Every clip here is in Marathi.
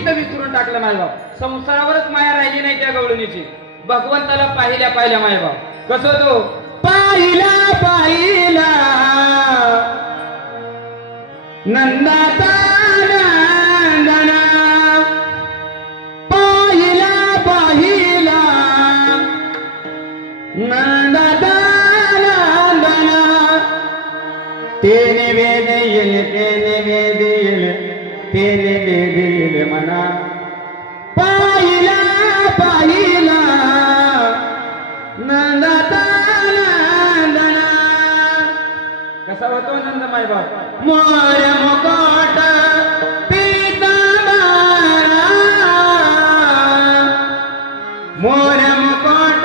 चित्त विसरून टाकलं मायबाप. संसारावरच माया राहिली नाही त्या गवळणीची. भगवंताला पाहिल्या मायबाप. कसं तो पाहिला नंदाचा नंदना, पाहिला नंदाचा नंदना, तेने वेद येईल म्हणा. पाहिला नंदाचा नंदना. कसा होतो नंद मायबाप. मोर मुकुट पीतांबरा, मोर मुकुट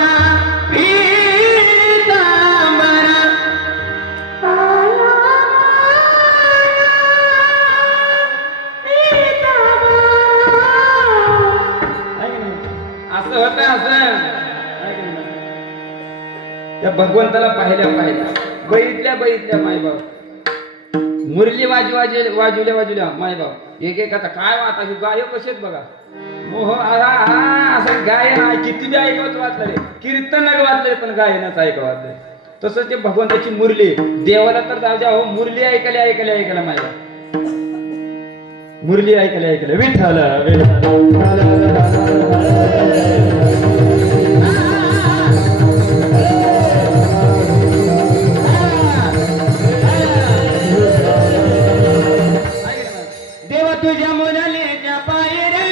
पीतांबरा, असं होत. असं त्या भगवंताला पाहिल्या बघितल्या मायबाप. मुरली वाजवल्या मायबाप. एक आता काय आता हे गाय कसेच बघा. मोह असं गायन आहे. किती बी ऐकवत वाचलं रे, कीर्तन वाचलंय पण गायनच ऐकवत. तसंच ते भगवंताची मुरली. देवाला तर जाऊ द्या हो, मुरली ऐकायला मायबाप. मुरली ऐकायला विठ्ठल तुझ्या मुरलीच्या पायी रे,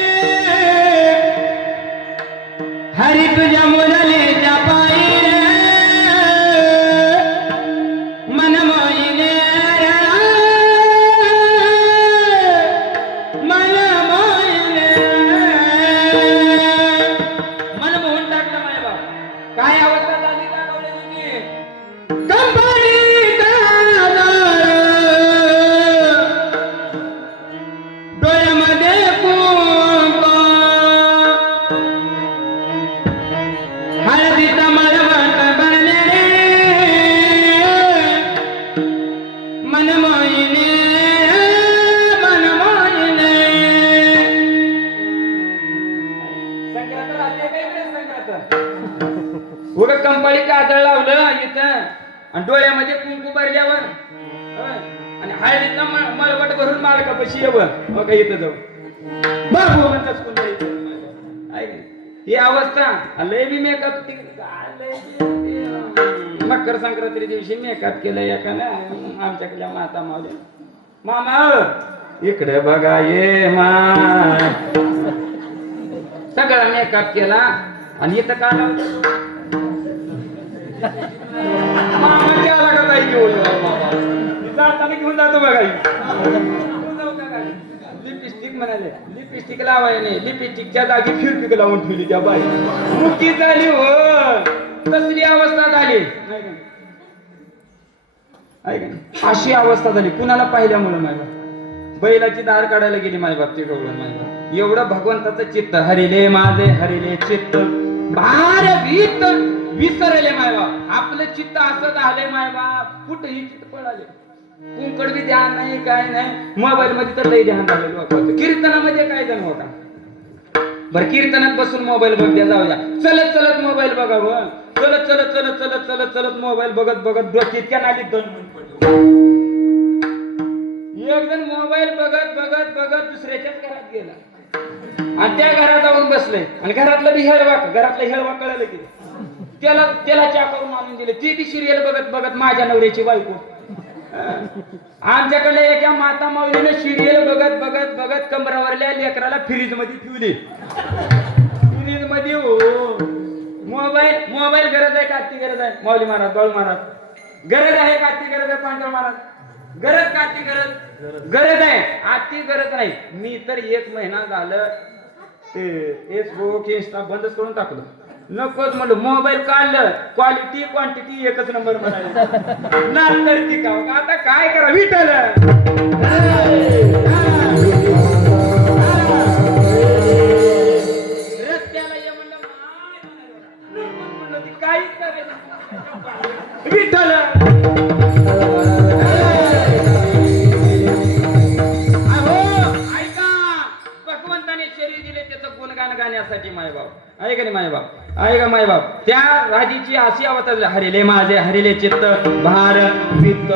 हरी तुझ्या मुरलीच्या पायी रे, मन मोहिने मन मोहून टाकलं मायबाप. काय अवस्था झाली का कवळ्याची. उगा कंपाळी काजळ लावलं इथं आणि डोळ्यामध्ये कुंकू भरल्यावर आणि हळदीचा मळवट भरून मालकापाशी येवं मग इथं जाऊ बाबू म्हणतात. ही अवस्था लय बी मेकअप. मकर संक्रांती दिवशी मेकअप केलं एकानं आमच्याकडल्या माता मावल्या. मामा इकडे बघा ये सगळा मेकअप केला आणि इथं का लावलं. मामा आला का ताई घेऊन जाताना घेऊन जातो बघा. लिपस्टिक म्हणाले लिपस्टिक लावाय नाही. लिपस्टिकच्या जागी फिरपिक लावून ठेवली त्या बाई. मुकी झाली हो. कसली अवस्था झाली. अशी अवस्था झाली कुणाला पाहिल्यामुळे मायबाप. बैलाची दार काढायला गेली मायबाप. ते गवळण मायबाप. एवढं भगवंताचं चित्त हरिले माझे हरिले चित्त भार भीत विसरले मायबाप. आपलं चित्त असं झालंय मायबाप. कुठेही चित्त पळाले. कुंकड बी ध्यान नाही काय नाही. मोबाईल मध्ये तर लई ध्यान झालं लोकांचं. कीर्तनामध्ये काय जण होता बरं. कीर्तनात बसून मोबाईल बघ्या जाऊ द्या. चलत मोबाईल बघावं. चलत मोबाईल बघत डोक्यात नालीत 2 मिनिट पडलं. एक जण मोबाईल बघत दुसऱ्याच्याच घरात गेला आणि त्या घरात जाऊन बसले आणि घरातलं बी हेळवा कळलं की त्याला चा करून आणून दिले. ती बी सिरियल बघत माझ्या नवऱ्याची बायको. आमच्याकडे एका माता माऊलीने सिरियल बघत कमरावरल्या लेकराला फ्रीज मध्ये ठेवली. फ्रीज मध्ये हो. मोबाईल गरज आहे का ती गरज आहे. माऊली महाराज बाळू महाराज गरज आहे का ती गरज आहे. पांडव महाराज गरज का ती गरज आहे. आजची गरज नाही. मी तर 1 महिना झालं ते फेसबुक इंस्टा बंदच करून टाकलं. नकोच म्हणलं. मोबाईल काढलं क्वालिटी क्वांटिटी एकच नंबर म्हणाले नातर ती का आता काय करा विठ्ठल. रस्त्याला ये म्हणलं ती काहीच करेल विठ्ठल. ऐका भगवंताने शरीर दिले त्याचं गुणगान गाण्यासाठी मायबाप आहे का नाही मायबाप आहे का मायबाप त्या राजीची अशी अवस्था झाली, हरिले माझे हरिले चित्त भार वित्त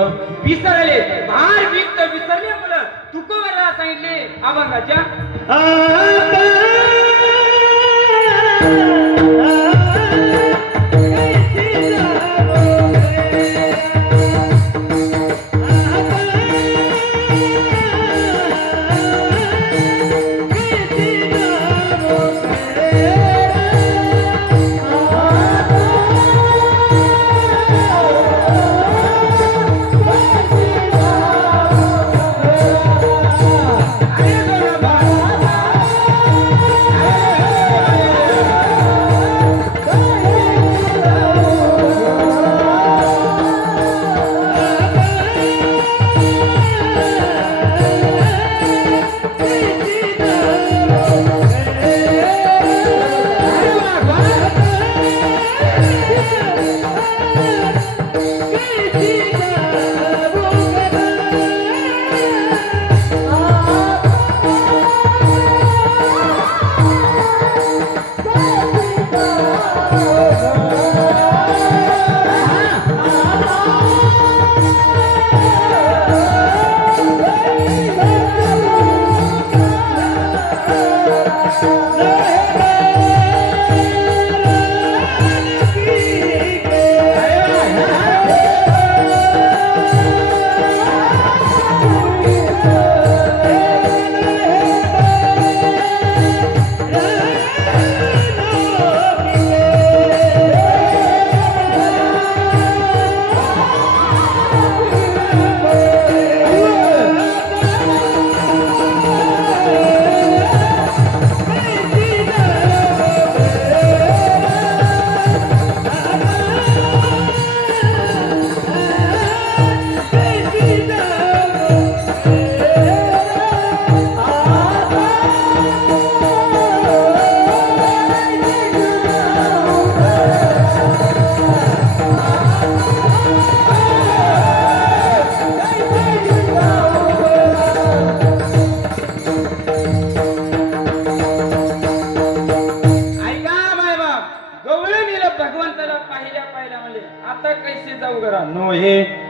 विसरले भार वित्त विसरल्यामुळं तुकोबराला सांगितले अभंगाच्या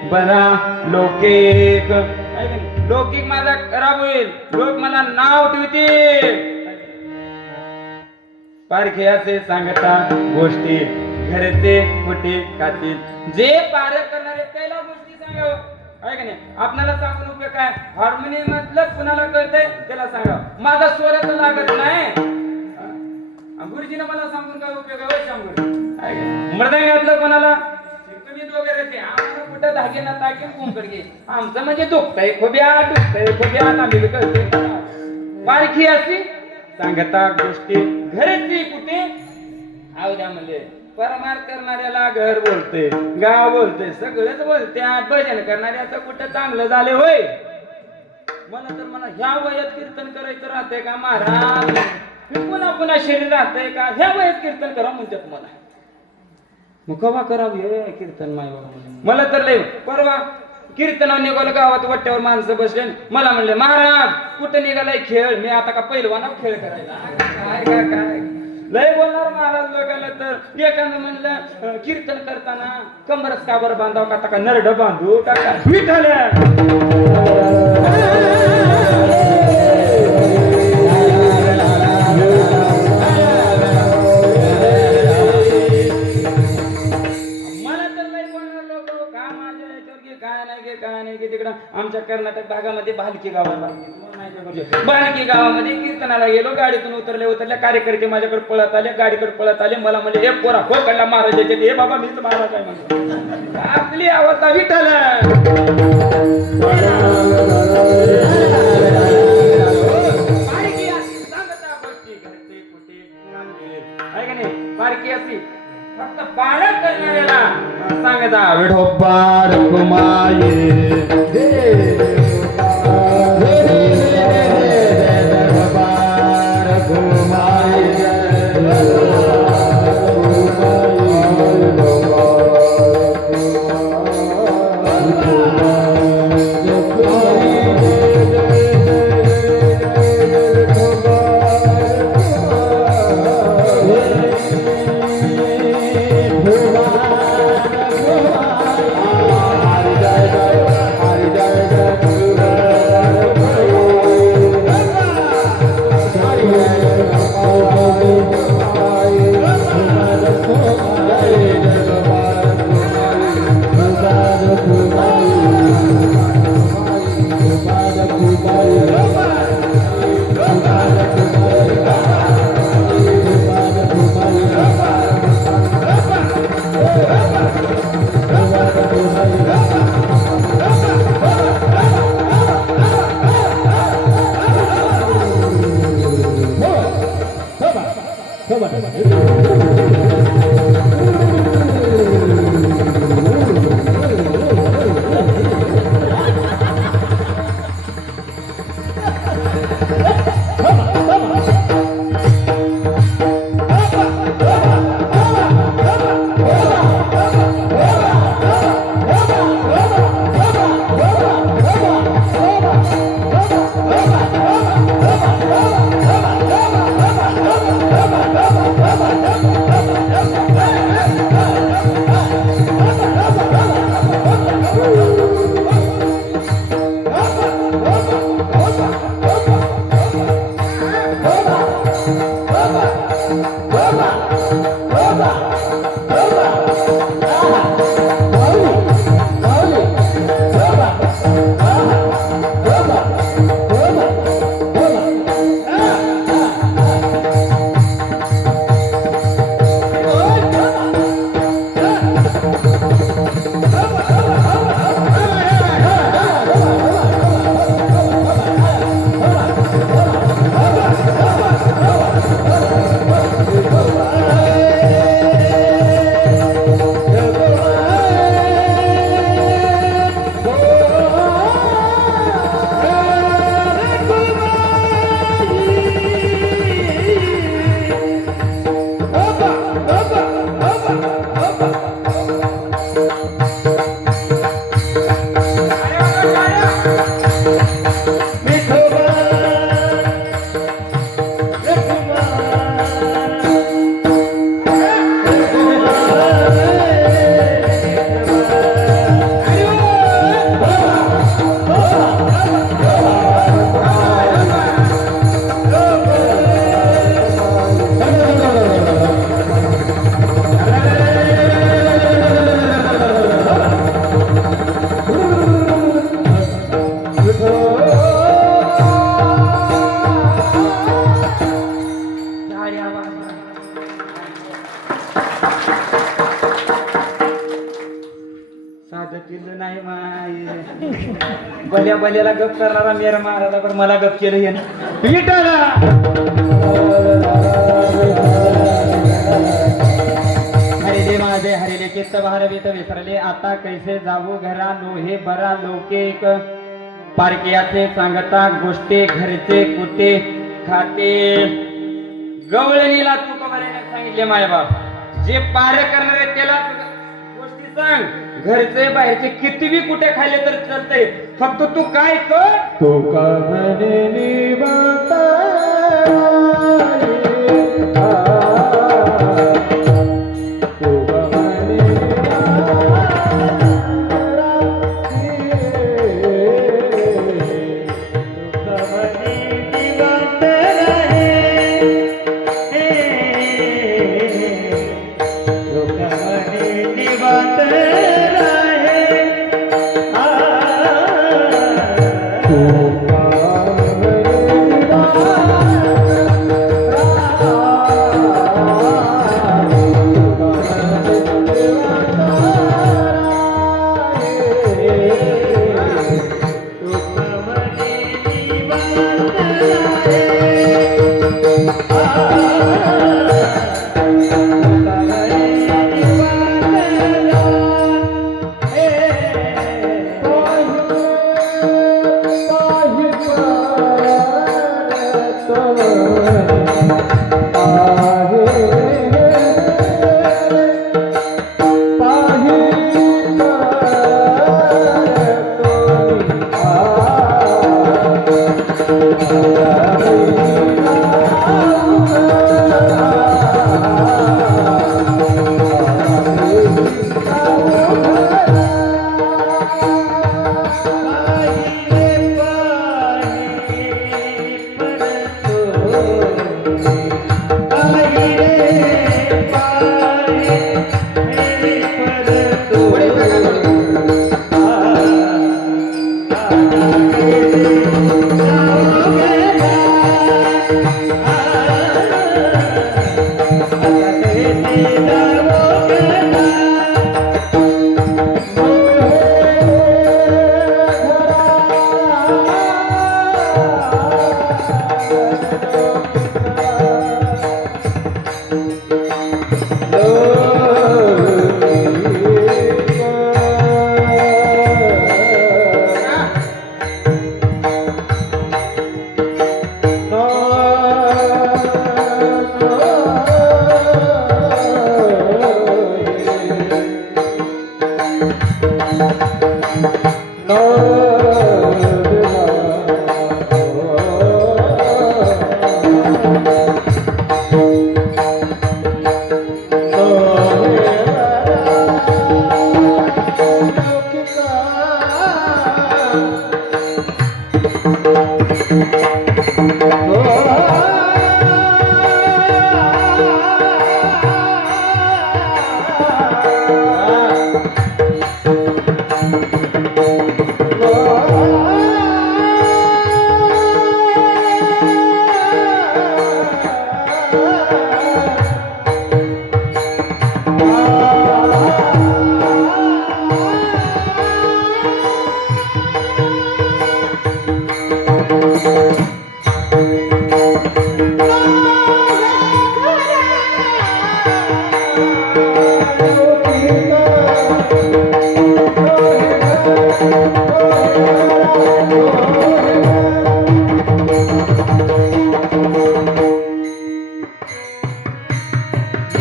बरा लौकिक लौकिक माझा खराब होईल लोक मला नाव ठेवतील पारखे असे सांगता गोष्टी घरचे कुठे खातील जे पार करणारे त्याला गोष्टी सांगावं आहे का नाही आपल्याला सांगून उपयोग काय हार्मोनियम मधलं कुणाला कळतंय त्याला सांगा माझा स्वर तर लागत नाही गुरुजीने मला सांगून काय उपयोग आहे सांगून मृदंगातलं कोणाला वगैरे ते आम्हाला कुठं धागेना टाकेल कोंकडगे आमचं म्हणजे दुखतंय खोब्या नांबील करते बारखी अशी सांगता गोष्टी घरची कुठे आवड्या म्हणले परमार्थ करणाऱ्याला घर बोलते गाव बोलते सगळंच बोलते भजन करणाऱ्याचं कुठं चांगलं झाले होय मला तर मला ह्या वयात कीर्तन करायचं राहतंय का महाराज पुन्हा पुन्हा शरीर राहतंय का ह्या वयात कीर्तन करा म्हणतात मला मग कवा करावं हे कीर्तन माय मला तर लय परवा कीर्तन निघालं गावात वट्ट्यावर माणसं बसले मला म्हणले महाराज कुठं निघालाय खेळ मी आता का पैलवाना खेळ करायला काय लय बोलणार महाराज लोकांना तर एखादं म्हणलं कीर्तन करताना कमरच काबर बांधाव का का नरड बांधू का विठाल्या काय नाही की तिकडं आमच्या कर्नाटक भागामध्ये भालकी भालकी गावामध्ये कीर्तनाला गेलो गाडीतून उतरल्या कार्यकर्ते माझ्याकडे पळत आले गाडीकडे पळत आले मला म्हणजे हे पोरा खोकडला महाराजाचे हे बाबा मीच महाराज आहे म्हणतो आपली अवस्था विठ्ठल आहे का नाही बारकी अशी फक्त बाळक करणाऱ्याला सांगता विठोबार कुमाये नाही माय भल्या भल्याला गप करणारा मेरा महाराजा पण मला गप केलं हे पिटाला हरिले माझे हरिले चित्त भारवित विसरले आता कैसे जाऊ घरा लोहे बरा लोकेक पारकियाचे सांगता गोष्टी घरचे कुठे खाते गवळणीला तू कबऱ्याने सांगितले मायबाप जे पार करणार आहे त्याला गोष्टी सांग घरचे बाहेरचे कितीही कुठे खाल्ले तर चालते फक्त तू काय कर तो का म्हणे निवांत Oh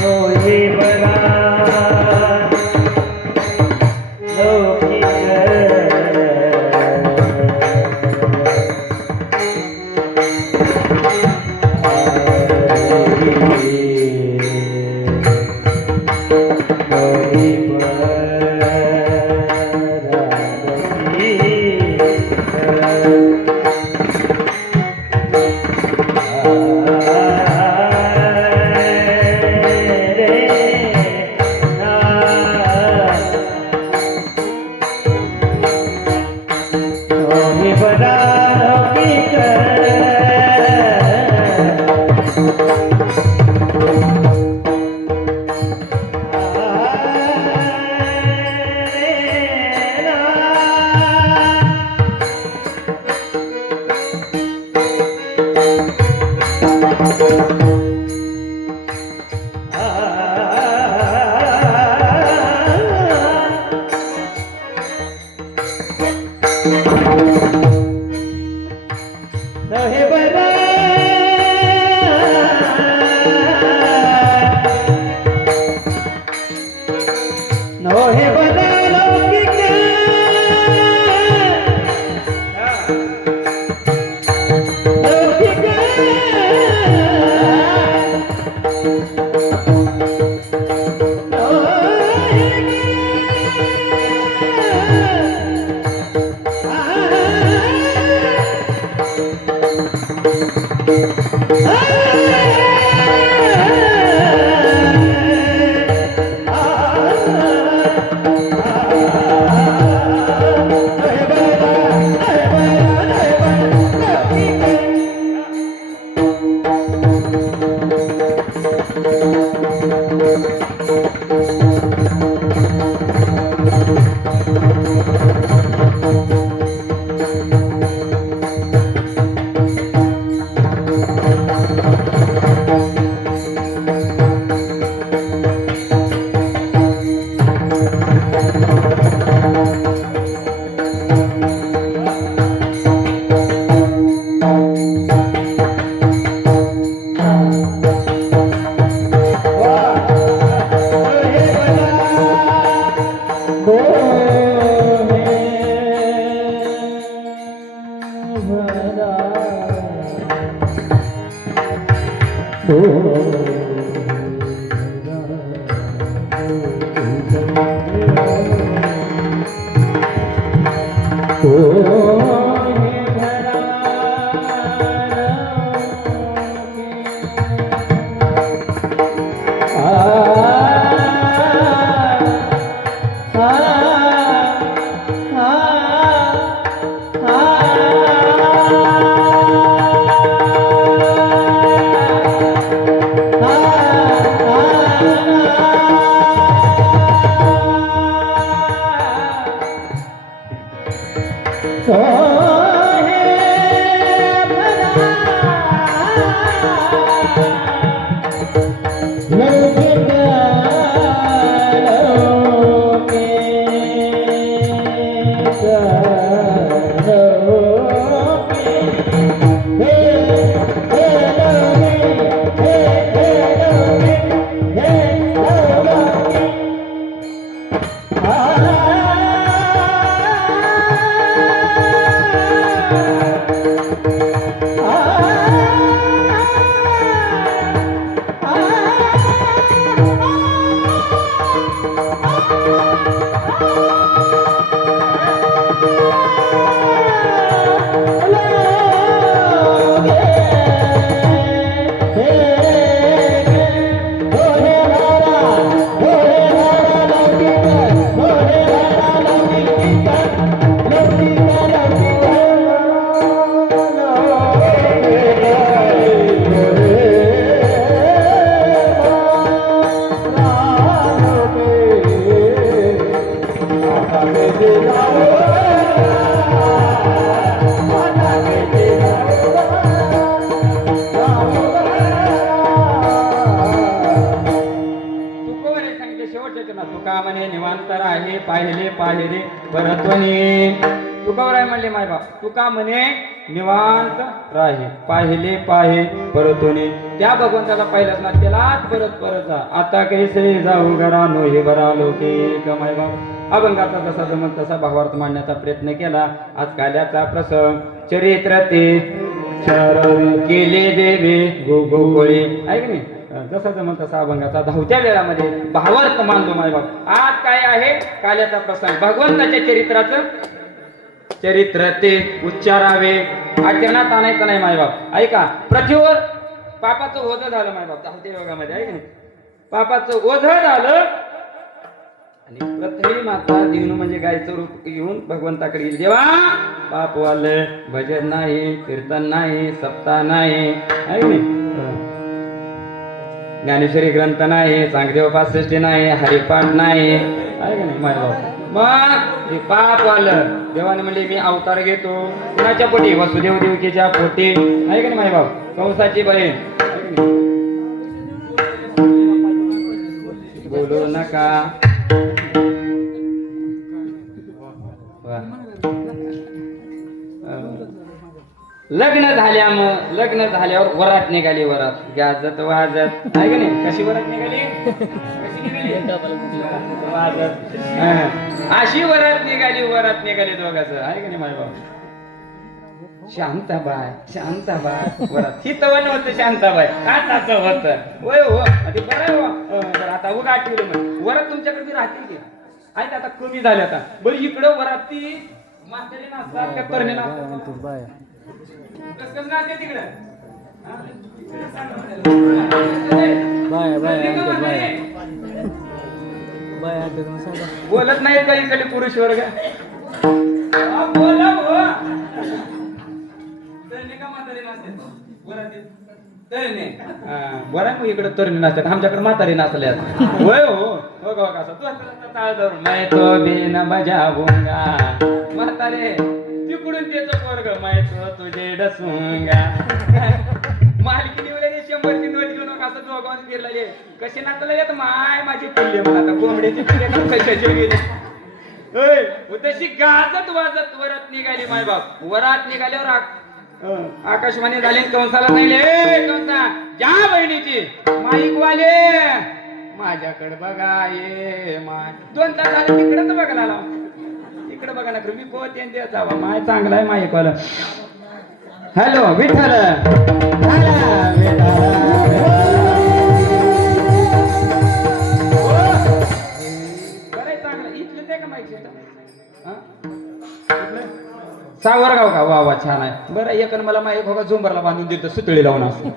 मोहे बरा तुका म्हणे निवांतर आहे पाहिले पाहिले भरतवणी तुकावर आहे म्हणले माय बाप तुका म्हणे निवांत राहे पाहिले पाहे परतोने त्या भगवंताला पाहिलाच ना त्यालाच परत परत जा. आता कैसे जाऊ घरानो हे बरा लोके कमाय बाबा अभंगाचा जसा जमल तसा भावार्थ मांडण्याचा प्रयत्न केला. आज काल्याचा प्रसंग चरित्र ते केले देवे गोगोळे ऐक नाही जसा जमल तसा अभंगाचा धावत्या वेळामध्ये भावार्थ मानलो माय बाप. आज काय आहे काल्याचा प्रसंग भगवंताच्या चरित्राचं चरित्र ते उच्चारावे आचरणात आणायचं नाही मायबाप. ऐका पृथ्वीवर पापाचं ओझं झालं मायबाप धावत्या योगामध्ये ऐक नाही पापाचं ओझं झालं आणि पृथ्वी माता देवणू म्हणजे गायचं रूप घेऊन भगवंताकडे येईल. देवा पाप वालं भजन नाही कीर्तन नाही सप्ताह नाही ऐक नाही ज्ञानेश्वरी ग्रंथ नाही चांगदेव 65 नाही हरिपाठ नाही ऐक नाही मायबाप. मग हे पाप आलं देवाने म्हणजे मी अवतार घेतो कुणाच्या पोटी वसुदेव देवकीच्या पोटी ऐक ना माय बाप कंसाची बहीण बोलू नका लग्न झाल्यावर वरात निघाली वरात गाजत वाजत आहे का नाही कशी वरात निघाली वाजत अशी वरात निघाली दोघांचं आहे का नाही माझ्या बाबा शांताबाई वरात ही तवन होत शांताबाई आताच होत होय हो ते बरं हो बरं आता उगा आठवलं मग वरात तुमच्याकडे राहतील की आहे आता कमी झाले आता बरं इकडं वरात ती म्हातारी नाचतात का तरणे नाचतात कसं नाचते तिकडं बोलत नाही का इकडे पुरुष वर्ग बोला बरं मग इकडे तरुणी नाचतात आमच्याकडे म्हातारी नाचल्यात होय हो हो कसं तू ताळ धरून मैं तो बिन बजावूंगा म्हातारे तिकडून त्याचं वर्ग मैं तो तुझे डसूंगा मालकीने वेळेने 100ची नोट घेऊन असं दोघांनी फिरलेले कसे नाचले येत माय माझी पिल्ले मला आता कोंबड्याची पिल्ले कशाचे गेले होय तशी गाजत वाजत वरात निघाली माय बाप वरात निघाल्यावर आकाशवाणी झाली कंसाला सांगितले कंसा ज्या बहिणीची माईक वाले माझ्याकडे बघा ये माय 2 तास झाले तिकडेच बघायला आला इकडे बघा ना मी पोहते द्यायचा माय चांगला आहे माईक वाला हॅलो विठ्ठल सावरगाव का वा वा छान आहे बरं एकन मला माईक बघा झुंबरला बांधून देतो सुतळी लावून असं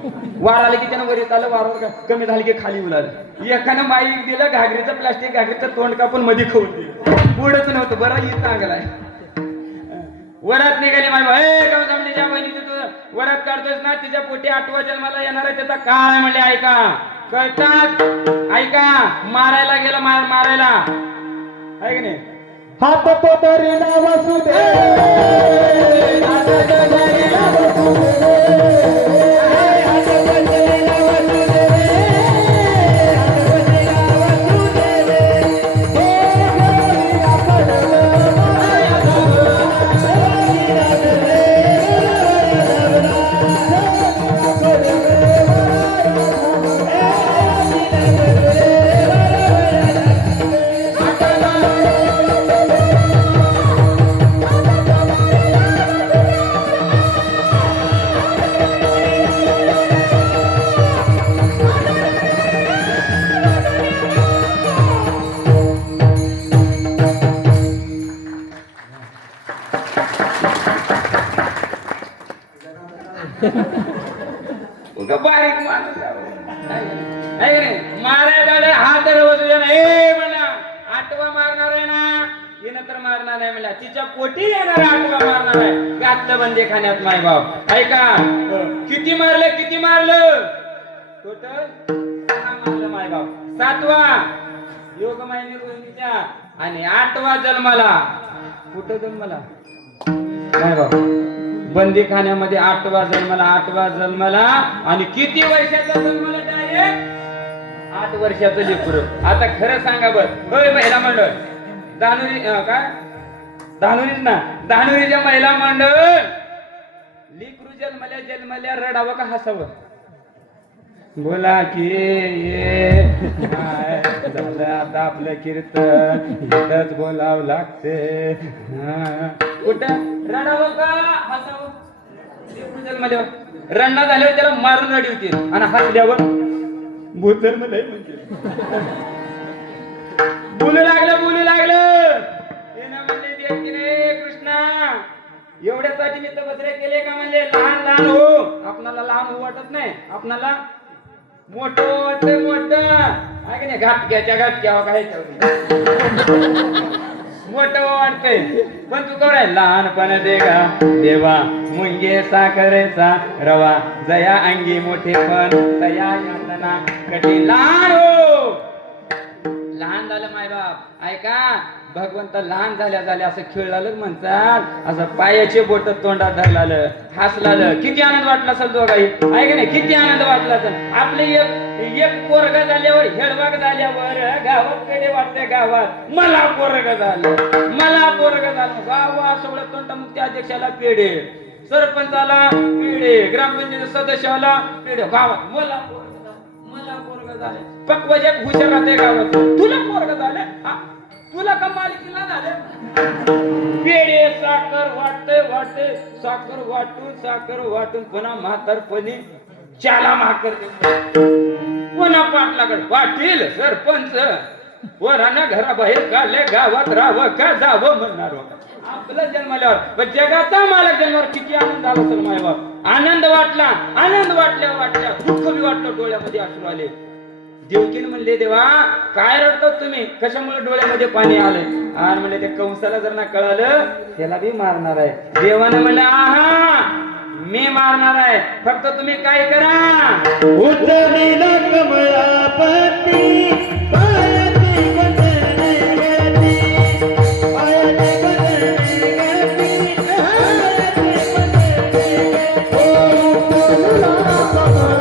वार आलं की त्यानं वरीत आलं वारावर कमी झाली की खाली उलालं एकानं माईक दिलं घागरीचं प्लास्टिक घागरीचं तोंड कापून मध्ये खाऊन दिलं पुढंच नव्हतं बरं ही चांगला आहे वरात निघाली माय ज्या बहिणीचं तू वरात काढतोस ना तिच्या पोटी 8वा जन्माला येणार आहे त्याचा काळ आहे म्हणले ऐका कळतात ऐका मारायला गेला मारायला आहे की नाही हात तो तरी वसुदे बारीक माणूस मारायला हात धरवत म्हणा 8वा मारणार आहे ना हे नंतर मारणार नाही म्हणला तिच्या पोटी येणार 8वा मारणार आहे घातलं बंदी खाण्यात माय बाप ऐका किती मारलं टोटल 6 मारलं माय बाप 7वा योग मायने रोहिणीच्या आणि 8वा जन्माला कुठं जन्माला माय बाप बंदी खाण्यामध्ये 8वा जन्माला आणि किती वर्षाचा जन्माला डायरेक्ट 8 वर्षाचं लेकरू आता खरं सांगा बर होय महिला मंडळ दानुरी काय दानुरीच ना दानुरीच्या महिला मंडळ लिकरू जन्मल्या रडावं का हसावं? बोला की ये काय झालं आता आपलं कीर्तन इथंच बोलावं लागते. कुठं रडावं का हसावं? लिकरू जन्मल्यावर रडणं झाल्यावर त्याला मारून रडी होती आणि हसल्यावर भूत जन्मलंय म्हणजे बोलू लागलं ते ना म्हणले देव की रे कृष्णा एवढ्यासाठी मी तपस्या केले का? म्हणजे लहान हो आपणाला लहान हो वाटत नाही, आपणाला मोठं वाटतं मोठं आहे की नाही? घाटक्यावर काय मोठं वाटतंय पण तू कराय लहानपण दे का देवा मुंगे साखरेचा रवा जया अंगी मोठे पण तया यातना कठी लहान हो. लहान झालं मायबाप ऐका भगवंत लहान झाल्या असं खेळलाच म्हणतात. असं पायाचे बोट तोंडात धरलालं हसलालं किती आनंद वाटला असेल दोघाही ऐका नाही? किती आनंद वाटला असेल. आपले एक पोरग झाल्यावर हेडवाग झाल्यावर गावात कडे वाटते गावात मला पोरग झालं गावा सगळं तोंडमुक्ती अध्यक्षाला पेढे, सरपंचाला पेढे, ग्रामपंचायत सदस्याला पेढे, गावात मला पोरग झाले. पक्वजात हुशार राहते गावात. तुला पोरग झाले तुला का मालकीला झाले? पेढे साखर वाटते साखर वाटून पुन्हा म्हातारपणी चाला माकर पुन्हा पाटलाकडे पाटील सरपंच वराना घराबाहेर काढले गावात राहावं का जावं म्हणणार. आपलं जन्माल्यावर पण जगाचा मालक जन्मावर किती आनंद झाला असेल मायबाप. आनंद वाटल्या दुःख बी वाटलं, डोळ्यामध्ये अश्रू आले. देवकीन म्हणले देवा काय रडतात तुम्ही, कशामुळे डोळ्यामध्ये पाणी आले? आणि म्हणले त्या कंसाला जर ना कळालं त्याला बी मारणार आहे. देवानं म्हणलं आहा मी मारणार आहे, फक्त तुम्ही काय करा उचलीला कमळापती पायाची गंधणे गळती, पायाची गंधणे गळती, पायाची गंधणे उचलीला कमळापती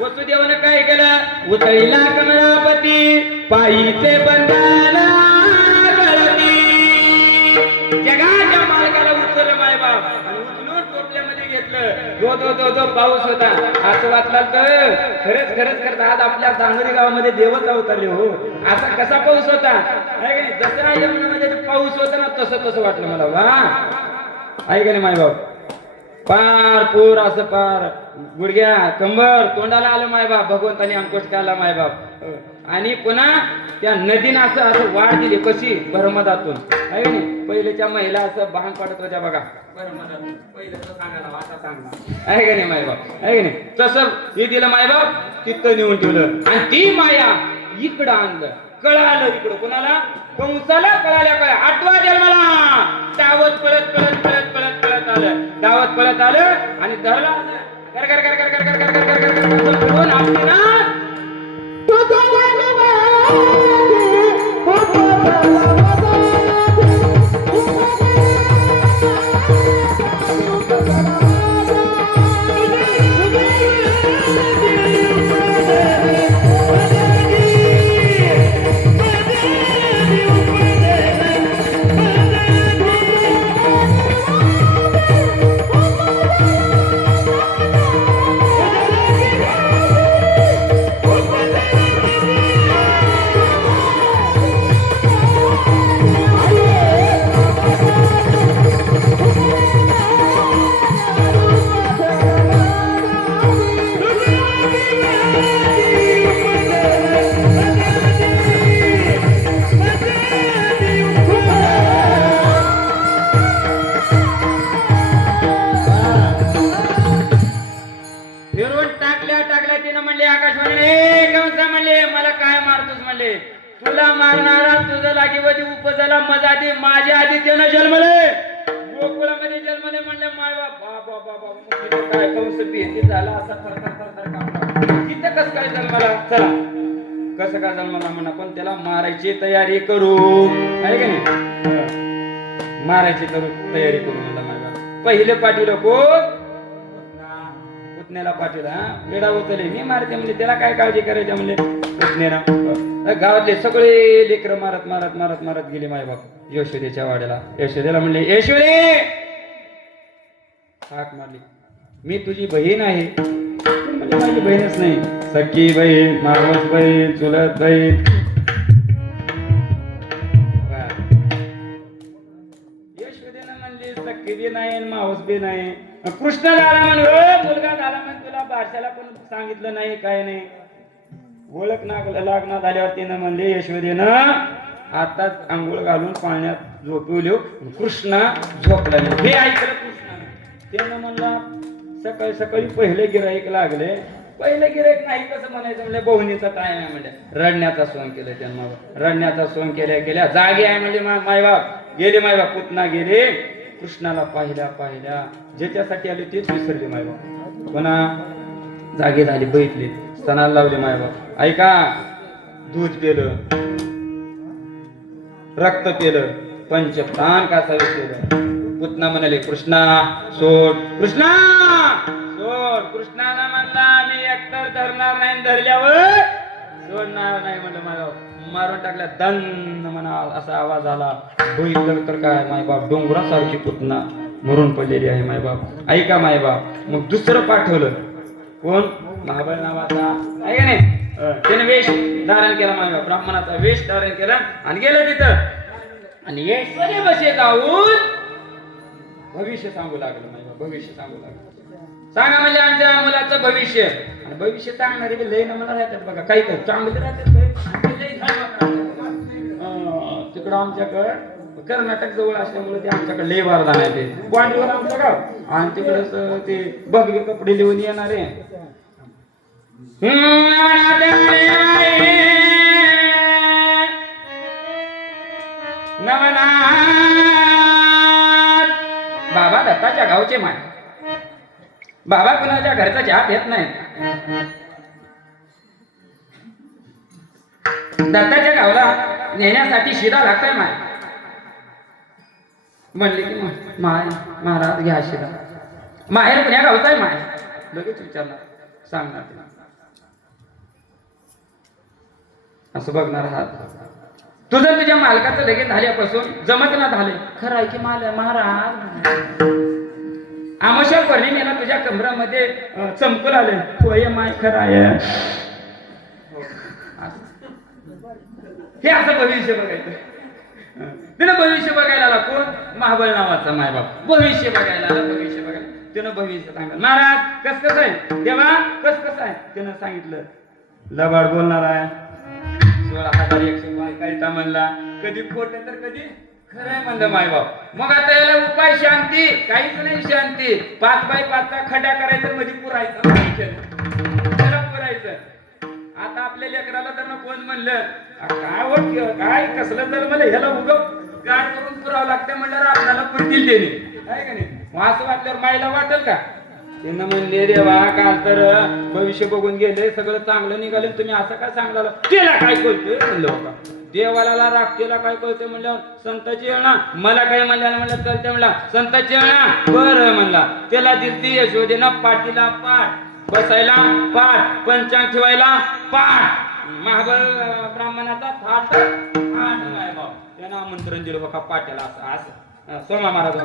वसुदेवानं काय केलं? उतळीला कमळापती पायीचे बंधाला गळती. जगाच्या मालकाला उचललं मायबाप आणि उचलून टोपल्यामध्ये घेतलं. जो पाऊस होता असं वाटला तर खरंच आज आपल्या दांगरी गावामध्ये देवच अवतरले हो. असा कसा पाऊस होता आहे का? दसरा यमुनामध्ये पाऊस होता ना तसं वाटलं मला. वा आहे का नाही मायबाप? पार पूर असं पार गुडघ्या कंबर तोंडाला आलं मायबाप. भगवंताने अंकुश काढला मायबाप. आणि पुन्हा त्या नदीनं असं वाढ दिली कशी बरमदातून आहे का नाही? पहिलेच्या महिला असं भांग पडत होत्या बघा बरमदातून. पहिलं सांगायला आता सांगणार आहे का नाही मायबाप? आहे का नाही? तसं हे दिलं मायबाप तिथं नेऊन ठेवलं आणि ती माया इकडं आणलं. कळालं इकडं कोणाला? कंसाला कळाल्या काय? 8व्या जन्माला दावत पळत आलं. दावत पळत आलं आणि धरला कर कर कर कर कर कर कर कर कर कर फिरून आपली ना झाला मजा आधी माझ्या आधी त्यानं जन्मले गोकुळामध्ये जन्मले म्हणले माय बाबा बाबा काय कंस भीती झाला असा थर कापला तिथं कसं काय जन्माला चला कसं काय जन्माला म्हणा पण त्याला मारायची तयारी करू आहे का नाही मारायची तयारी करू म्हणला माय बाबा पहिले पाठवलं कोण पुतण्याला पाठवला वेडा होतले मी मारते म्हणजे त्याला काय काळजी करायची म्हणजे पुतण्याला गावातले सगळे लेकर मारत गेले माय बाप यशोदेच्या वाड्याला यशोदेला म्हणले यशोदे हाक मारली मी तुझी बहीण आहे म्हणजे माझी बहीणच नाही सख्खी बहीण मावस बहीण चुलत बहीण यशोदेनं म्हणली सख्खी बी नाही मावस बी नाही कृष्ण झाला म्हण मुलगा झाला म्हण तुला बारशाला पण सांगितलं नाही काय नाही ओळख लागणार झाल्यावर तिनं म्हणले यशोदेनं आताच आंघोळ घालून पाण्यात झोपवलो कृष्णा झोपला हे ऐकलं कृष्णाने त्यानं म्हणला सकाळी सकाळी पहिले गिराईक लागले पहिले गिराईक नाही कसं म्हणायचं म्हणजे बहुनीचा टाइम आहे म्हणजे रडण्याचा सोंग केलं त्यांना रडण्याचा सोंग केल्या जागे आहे म्हणजे मायबाप गेले मायबाप पुतना गेले कृष्णाला पाहिल्या ज्याच्यासाठी आले तेच विसरले मायबाप पुन्हा जागे झाले बघितले स्तनाला लावले मायबाप ऐका दूध पेलं रक्त पेलं पंचप्राण कासावे केलं पुतना म्हणाले कृष्णा सोड कृष्णा सोड कृष्णाला म्हणला मी एकतर धरणार नाही धरल्यावर सोडणार नाही म्हणलं मायबाप मारून टाकल्या दन म्हणा असा आवाज आला बघितलं तर काय मायबाप डोंगरासारखी पुतना मरून पडलेली आहे मायबाप ऐका मायबाप मग दुसरं पाठवलं कोण महाबळ नावाचा आहे का नाही त्याने वेश धारण केला मायबाप ब्राह्मणाचा वेश धारण केला आणि गेलं तिथं आणि येश्वरी बसे जाऊन भविष्य सांगू लागलं मायबाप भविष्य सांगू लागलं सांगा म्हणजे आमच्या मुलाचं भविष्य आणि भविष्य सांगणारे बी लय नमुना राहतात बघा काही काही चांगले राहतात तिकडं आमच्याकडं कर्नाटक जवळ असल्यामुळे ते आमच्याकडे लय वारदान आहे ते ग्वांडीवर आमचं गाव आणि तिकडं ते भगवे कपडे लिहून येणारे बाबा दत्ताच्या गावचे माय बाबा कुणाच्या घरचा चहा घेत नाही दत्ताच्या गावला नेण्यासाठी शिदा लागताय माय म्हणले की माय महाराज घ्या शिदा माहेर पुण्या गावचा आहे माय लगेच विचारणार सांगणार तिला असं बघणार आहात तुझं तुझ्या मालकाचं लगेच झाल्यापासून जमत ना झाले खरं आहे की महाराज आमोशा पौर्णिमेला तुझ्या कमरामध्ये चमकून आले होय माय खरं आहे हे असं भविष्य बघायचं तिनं भविष्य बघायला आला कोण महाबळ नावाचा मायबाप भविष्य बघायला आला भविष्य बघायला तिनं भविष्य सांगितलं महाराज कस आहे देवा कस आहे तिनं सांगितलं लबाड बोलणार आहे 16,100 कायचा म्हणला कधी खोट तर कधी खरंय म्हणलं मायबाप मग आता याला उपाय शांती काहीच नाही शांती 5x5चा खड्डा करायचा मध्ये पुरायचं त्याला पुरायचं आता आपल्या लेकराला तर कोण म्हणलं काय होत काय कसलं जर मला ह्याला उगव गाड करून पुरावं लागतं म्हणल्यावर आपल्याला पुरतील देणे आहे का नाही असं वाटल्यावर मायला वाटेल का त्यांना म्हणले देवा काल तर भविष्य बघून गेले सगळं चांगलं निघाले तुम्ही असं काय सांगला त्याला काय कळतोय म्हणलं होता देवाला राग त्याला काय कळतोय म्हणलं संताची येणा मला काय म्हणलं चलते म्हणला संताची येणा बरं म्हणला त्याला दिसती यशोदेनं पाठीला पाठ बसायला पाठ पंचांग ठेवायला पाठ महाबळ ब्राह्मणाचा थाट त्यांना आमंत्रण दिलं बघा पाट्याला असं असं सोमा महाराज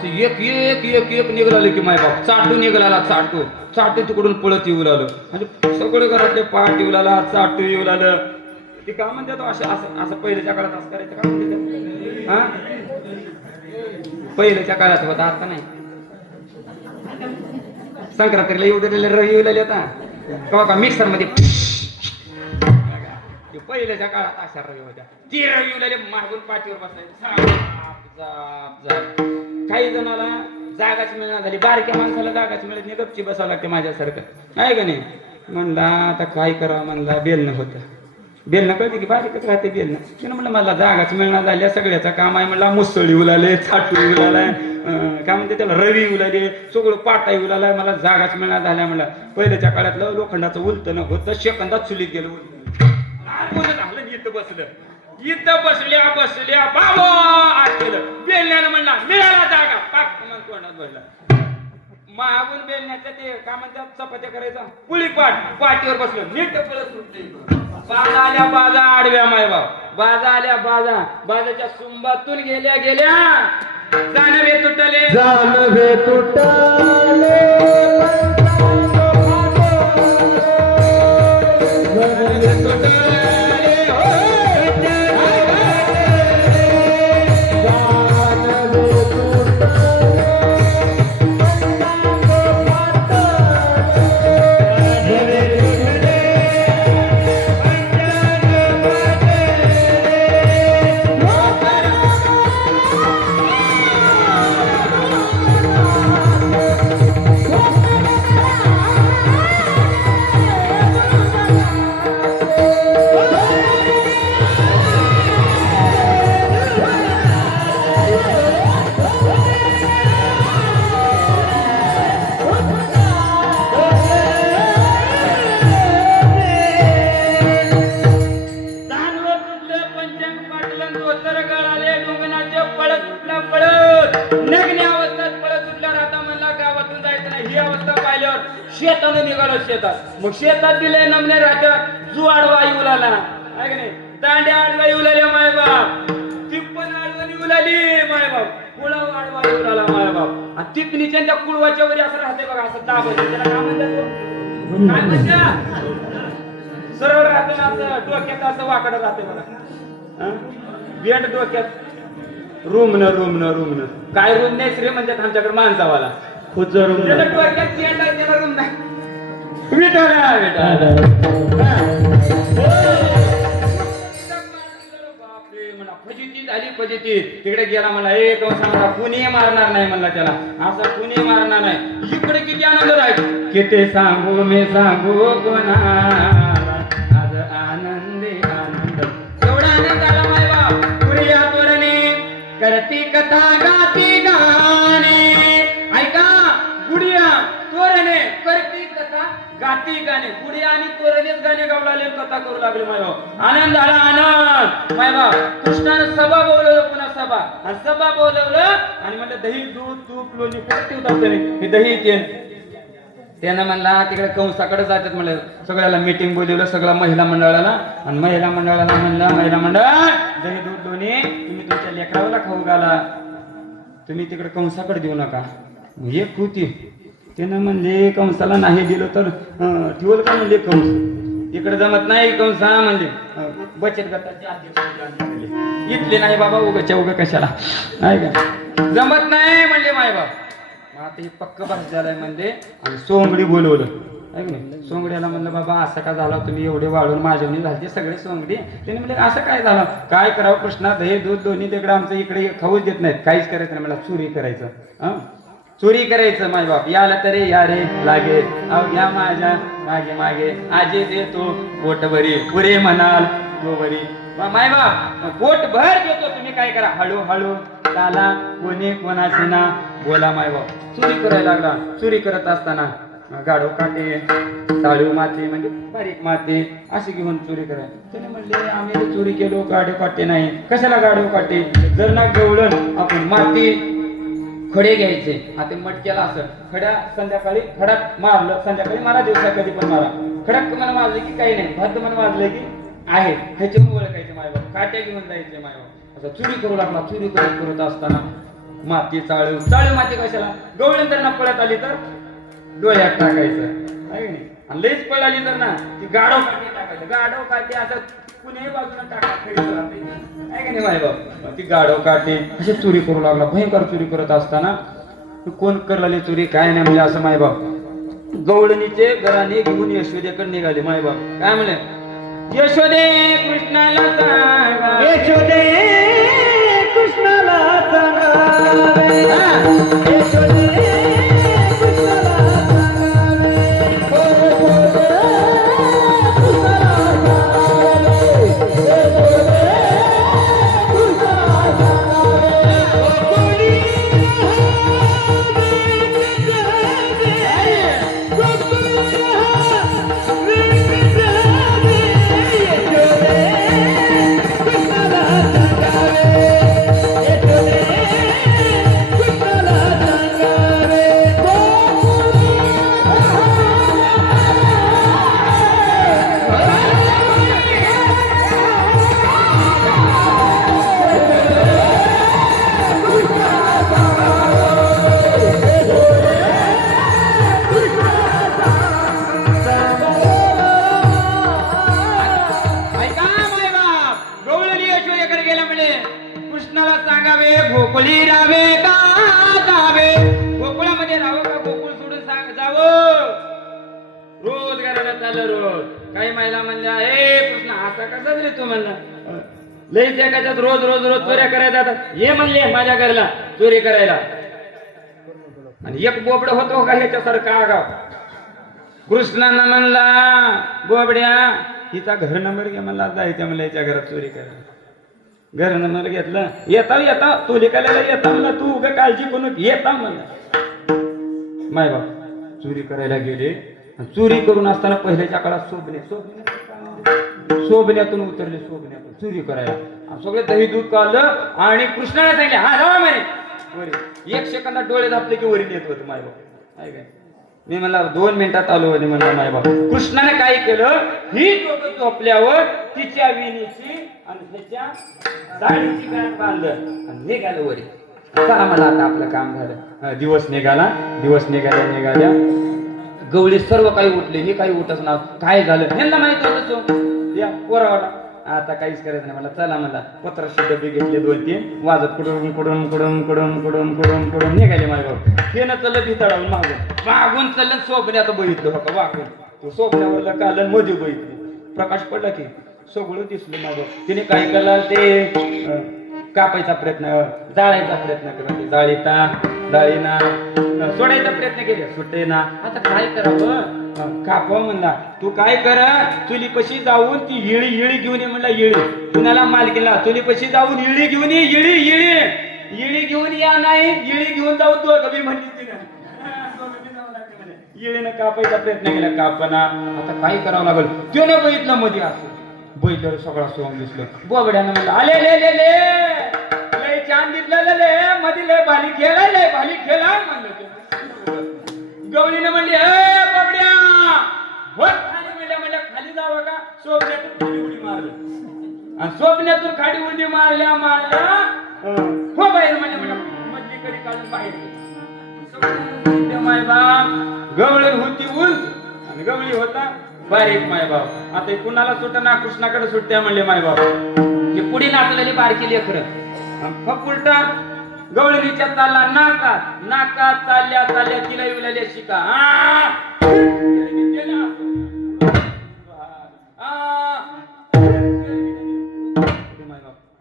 असं एक एक एक एक निघालं की मायबाप चाटू निघाला चाटू चाटू तिकडून पळत येऊ लागलं म्हणजे सगळे घरातले पाठ येऊ लागला चाटू येऊ लागलं ते का म्हणतात असं असं असं पहिल्याच्या काळात असं करायचं का म्हणते हा पहिल्याच्या काळात होता आता नाही संक्रांतीला येऊ दिलेले रवी येऊ लागले आता का मिक्सर मध्ये पहिल्याच्या काळात अशा रवी होत्या ती रवी येऊ लागले मागून पाठीवर बसायचं काही जणाला जागाच मिळणार झाली बारक्या माणसाला जागाच मिळत नाही गपची बसावं लागते माझ्यासारखं आहे का नाही म्हणला आता काय करावं म्हणला बेलणं होतं बेलणं कळते की बारीकच राहते बेलणं त्यानं म्हणलं मला जागाच मिळणार झाल्या सगळ्याचं काम आहे म्हणला मुसळी उलाले छाटू उलालाय काय म्हणते त्याला रवी उलाले सगळं पाटा उलालाय मला जागाच मिळणार झाल्या म्हणला पहिल्याच्या काळातलं लोखंडाचं उलटं न होतं सेकंदात चुलीत गेलं झालं इथं बसल्या बसल्या बाबा आत केलं बेलण्यानं म्हणला मिळाला जागा पाक मन तोंडात भरला मागून बेलण्याचं ते काय म्हणतात चपात्या करायचा पुळी पाटीवर बसलं नीट परत सुटले बाजा आल्या बाजा आडव्या मायबाप बाजा आल्या बाजाच्या सुंबातून गेल्या जानवे तुटले शेताने निघालो शेतात मग शेतात दिले नमने राहतात जू आडवा येऊ लागला आहे का नाही दांड्या आडवा येऊ लागले मायबाप तिप्पण आडवा येऊ लागली मायबाप कुळाव आडवा येऊ लागला मायबाप आणि तिपणीच्या त्या कुळवाच्या वरी असं राहते बघा असं दाबत त्याला काय म्हणतात काय म्हणतात सरळ राहते ना असं डोक्यात असं वाकडं राहते बघा बेंड डोक्यात रूम काय रूम नाही श्री म्हणतात आमच्याकडे माणसावाला त्याला डोक्यात बेंड आहे त्याला रूम नाही फजिती तिकडे गेला मला एक मला कुणी मारणार नाही म्हणला त्याला असं कुणी मारणार नाही इकडे किती आनंद राहील किती सांगू मी सांगू कोणाला आज आनंदी आनंद एवढा आनंद झाला मायबा पुरिया तोरणे करती कथा गाती गाणे ऐका गुडिया तोरणे करती कथा गाती गाणे गुडिया आणि तोरणेच गाणे गाऊ लागले कथा करू लागले मायबा आनंद झाला आनंद मायबा कृष्णानं सभा बोलवलं पुन्हा सभा आणि सभा बोलवलं आणि म्हणलं दही दूध तूप लोणी कुठे ठेवतात हे दही तेल त्यानं म्हणला तिकडे कंसाकडे जातात म्हणलं सगळ्याला मीटिंग बोलवलं सगळ्या महिला मंडळाला आणि महिला मंडळाला म्हणलं महिला मंडळ दही दूध लोणी तुम्ही तुमच्या लेकराला खाऊ घाला तुम्ही तिकडे कंसाकडे देऊ नका एक होती त्यानं म्हणले कंसाला नाही दिलं तर ठेवलं का म्हणले कंस इकडे जमत नाही कंसा म्हणले बचत गटाचे इथले नाही बाबा उगाच्या उगा कशाला आहे का जमत नाही म्हणले माय बाबा आता हे पक्क भास झालाय म्हणले आणि सोंगडी बोलवलं आहे की नाही सोंगड्याला म्हणलं बाबा असं का झालं तुम्ही एवढे वाढून माझ्यावणी झाले सगळे सोंगडी त्याने म्हणले असं काय झालं काय करावं कृष्णा दही दूध दोन्ही तिकडे आमचं इकडे खाऊच देत नाहीत काहीच करायचं नाही मला चोरी करायचं चोरी करायचं माय बाप याला तरी या रे लागे अव घ्या माझ्या मागे मागे आजी देतो पोट भरी पुरे म्हणाल गोवरी माय बाप पोट भर देतो तुम्ही काय करा हळूहळू चाला कोणी कोणाशी ना बोला माय बाप चोरी करायला लागला चोरी करत असताना गाडो काटे साळू माती म्हणजे बारीक माती अशी घेऊन चोरी करायला त्याने म्हणले आम्ही चोरी केलो गाडो काटे नाही कशाला गाडो काटे जर ना गवळण आपण माती खडे घ्यायचे आता मटक्याला असं खड्या संध्याकाळी खडात मारलं संध्याकाळी मारा दिवसा कधी पण मारा खडक मला मारले की काही नाही भद्द मन वाजले की आहे ह्याच्यावर ओळखायचे मायबाप काट्या घेऊन जायचे मायबाप असं चोरी करू लागला चोरी करत असताना माती चाळू चाळू माती कशाला गवळण तर ना पळत आली तर डोळ्यात टाकायचं आहे की नाही आणि लईच पळाली तर ना ती गाढव काठी टाकायचं गाढव काठी असं कुणीही बाजूला टाका आहे की नाही माय बाप ती गाढव काठी अशी चोरी करू लागला भयंकर चोरी करत असताना कोण करलाली चोरी काय नाही म्हणजे असं माय बाप गवळणीचे घराने घेऊन यशोदेकडे निघाले माय बाप काय म्हणले यशोदे कृष्णाला सांगा यशोदे कृष्णाला सांगावे यशोदे कृष्णाला सांगावे गोकुळी रावे का जावे गोकुळामध्ये राहावं का गोकुळ सोडून सांग जावं रोज घराला चाललं रोज काही महिला म्हणल्या हे कृष्ण असा कसा रे तू म्हणला लई जगाच्यात रोज रोज रोज चोऱ्या करायला जातात ये म्हणले माझ्या घरला चोरी करायला आणि एक बोबड होतो का ह्याच्यासारखा आगाव कृष्णांना म्हणला बोबड्या हिचा घर नंबर घे म्हणला जायच्या म्हणला याच्या घरात चोरी करायला घर नंबर घेतलं येता चोरी करायला येता म्हणला तू उगा काळजी करू येता म्हणला माय बाप चोरी करायला गेले चोरी करून असताना पहिल्याच्या काळात सोबण्यातून उतरले सोबण्यातून चोरी करायला सगळे दही दूध काढलं आणि कृष्णाने सांगितले हा जावा म्हणे वरी 1 सेकंदात डोळे झापले की वरी येत होतं माय बाप काय मी म्हणला 2 मिनिटात आलो आणि म्हणला माय बाप कृष्णाने काय केलं ही दोघं झोपल्यावर तिच्या विणीची आणि त्याच्या साडीची गाठ बांधलं आणि निघालं वरी चला मला आता आपलं काम झालं दिवस निघाल्या गवळी सर्व काही उठले हे काही उठच ना काय झालं यांना माहित होतं या पोरावाला आता काहीच करायचं नाही मला चला मला पत्राचे डबे घेतले 2-3 वाजत कुडून निघाले माझ्या बाबा हे न चाललं भितडावून मागून चाललं सोबण्यात बघितलं बघा वाकून तो सोबण्यावरला कालन मध्ये बघितले प्रकाश पडला की सगळं दिसलं माझं तिने काय केलं ते कापायचा प्रयत्न जाळायचा प्रयत्न केला जाळीना सोडायचा प्रयत्न केला सुटे ना आता काय करावं कापावं म्हणला तू काय कर चुली पशी जाऊन ती इळी घेऊन ये म्हणला इळी कुणाला मालकीला चुली पशी जाऊन इळी घेऊन ये इळी घेऊन या नाही इळी घेऊन जाऊ तू कधी म्हणली इळीनं कापायचा प्रयत्न केला कापना आता काय करावं लागल त्यो न बघितलं मध्ये असं बैठल्यावर सगळा सोंग दिसलं बोबड्यानं म्हणलं आले लय छान दिसलं मध्ये लय भाली खेळा म्हणलं गवळीनं म्हणली ए बोबड्या खाली खाली जावं का सोबण्यातून खाली उडी मारलं आणि सोबण्यातून खाली उडी मारल्या हो बाहेर म्हणजे मधली कडी काढून बाहेर माय बाप गवळी होती उंच आणि गवळी होता बारीक माय बाप आता कुणाला सुटना कृष्णाकडे सुटत्या म्हणले माय बाप हे पुढे नाचलेली बारकी लेकरं उलटा गवळणीच्या चालला नाकात चालल्या तिला येऊल्या शिका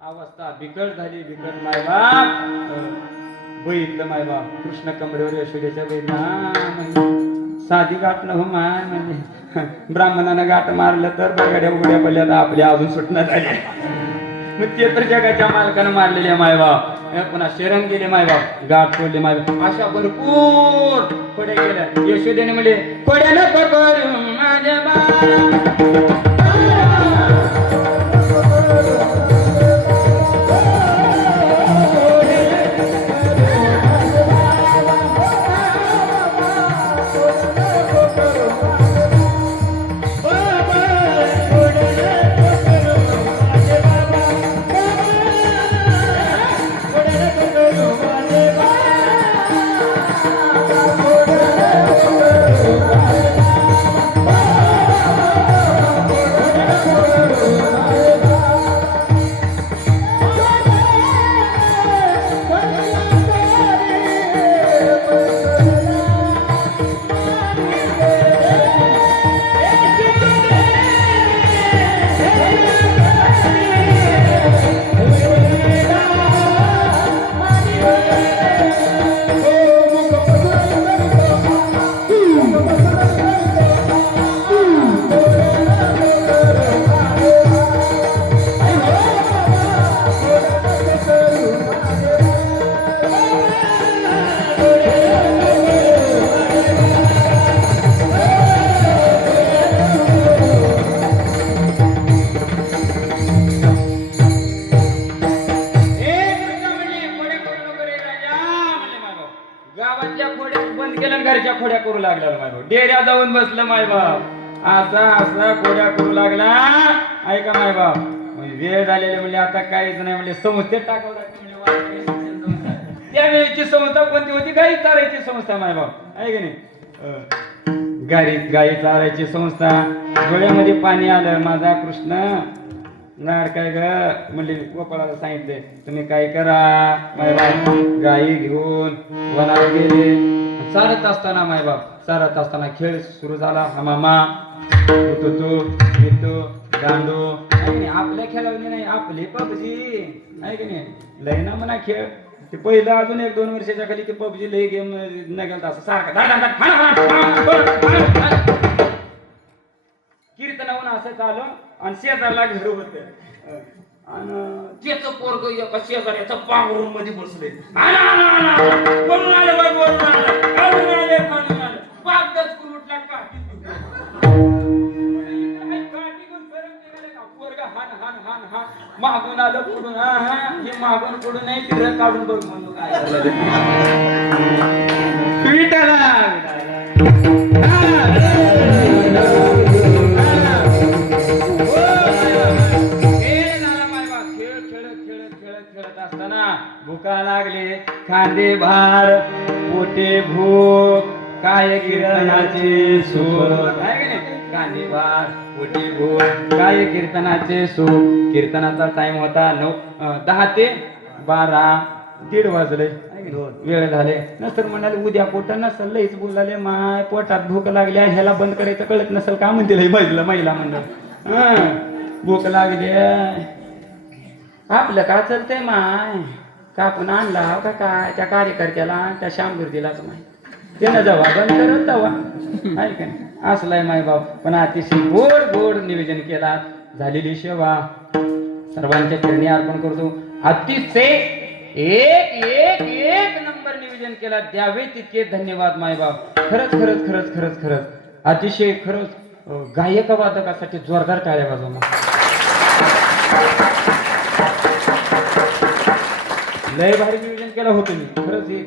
अवस्था बिकट झाली माय बाप बघितलं माय बाप कृष्ण कमरेवर यशोदेच्या बेना साधी गाठ न हो माय म्हणजे ब्राह्मणानं गाठ मारलं तर बगाड्या उघड्या पडल्या तर आपल्या अजून सुटण्यात आल्या मग ते तर जगाच्या मालकानं मारलेले मायबाप पुन्हा शेरंग गेले मायबाप गाठ तोडले मायबाप अशा भरपूर पुढे गेल्या यशोदेने म्हणले कोड्यानं पकडू माझ्या बाळा करू लागला मायबाप. डेऱ्या जाऊन बसलं मायबाप. असा कोड्या करू लागला. ऐका मायबाप, वेळ झालेले म्हणजे आता काहीच नाही म्हणजे संस्थेत टाकावं लागतं म्हणजे त्यावेळेची संस्था कोणती होती? गाई चारायची संस्था मायबाप, आहे की नाही? गाई चारायची संस्था. डोळ्यामध्ये पाणी आलं. माझा कृष्ण लाड काय ग म्हणजे गोपाळाला सांगितले, तुम्ही काय करा मायबाप. गाई घेऊन वनात गेले. चालत असताना मायबाप, चालत असताना खेळ सुरू झाला. मामा तू येतो गांडू, आहे की नाही? आपल्या खेळावली नाही, आपली पबजी, आहे की नाही? लय ना म्हणा खेळ. ते पहिलं अजून 1-2 वर्षाच्या खाली ते पबजी लय गेम नगलत असं सारखं कीर्तनावून असं चालू. आणि शेजारला घर होत आणि त्याचं पोरग एका शेजाऱ्याचा पांघरून मध्ये बसले. कोण आले बाई, कोण आले, पागच करून उठला का पोरग हान हान हान हान मागून आलं पुढून. हे मागून पुढून नाही तिरं काढून बघ म्हणून काय खेळत असताना भुका लागले. खांदे भार पोटे भूक, काय कीर्तनाचे सुख, आहे की नाही? कांदे भार पोटे भूक, काय कीर्तनाचे सुख. कीर्तनाचा टाइम होता 10 ते 12, 1:30 वाजले. वेळ झाले. नसर म्हणाले उद्या पोटा नसल, लईच बोलाले माय पोटात भूक लागली, ह्याला बंद करायचं कळत नसल का म्हणते महिला म्हणलं. भूक लागली आपलं का चलतंय माय, कापून आणला का काय त्या कार्यकर्त्याला, त्या श्यामगिर्दीलाच माय, त्यानं जेव्हा बंद करत तेव्हा, आहे का नाही? असलाय माय बाप. पण अतिशय गोड निवेदन केला. झालेली सेवा सर्वांच्या चरणी अर्पण करतो. अतिशय एक नंबर निवेदन केला. द्यावे तितके धन्यवाद मायबाप. खरंच अतिशय खरंच गायक वादकासाठी जोरदार टाळ्या वाजवा. लय भारी नियोजन केला होतं मी खरंच. हे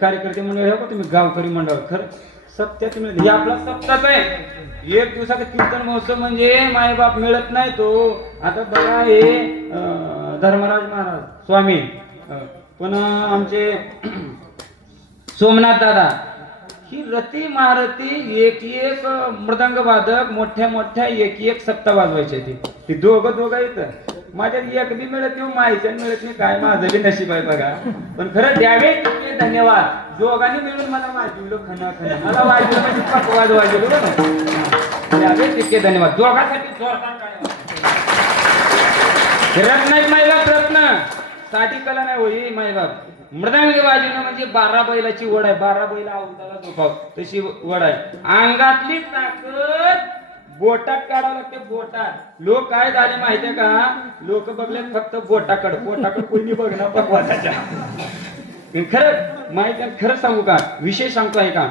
कार्यकर्ते मंडळ हे तुम्ही गावकरी मंडळ खरंच सप्त्यात मिळत. हे आपला सप्ताह आहे. 1 दिवसाचा कीर्तन महोत्सव म्हणजे मायबाप मिळत नाही तो. आता बघा हे धर्मराज महाराज स्वामी, पण आमचे सोमनाथ दादा, ही रती महारथी एक मृदंग वादक मोठ्या एक सप्ताह वाजवायचे. ती दोघं येतं. माझ्यात एक बी मिळत नाही, माहिती मिळत नाही, काय माझं बी नशीब आहे बघा. पण खरं द्यावे तितके धन्यवाद. दोघांनी मिळून मला वाजवलं खना मला वाजवलं म्हणजे पकवाद वाजवलं बघा. द्यावे तितके धन्यवाद. दोघांसाठी जोरदार टाळ्या. रत्न नाही मायबाप, रत्न साधी कला नाही होई मायबाप. मृदंग वाजवणं म्हणजे 12 बैलाची वड आहे. 12 बैल अवताला झोपाव तशी वड आहे. अंगातली ताकद बोटात काढावं लागते. बोटात लोक काय झाले माहितीये का, लोक बघले फक्त बोटाकड कोणी बघणार पकवासाच्या. खरं माहिती, खरं सांगू का, विषय सांगतो आहे का,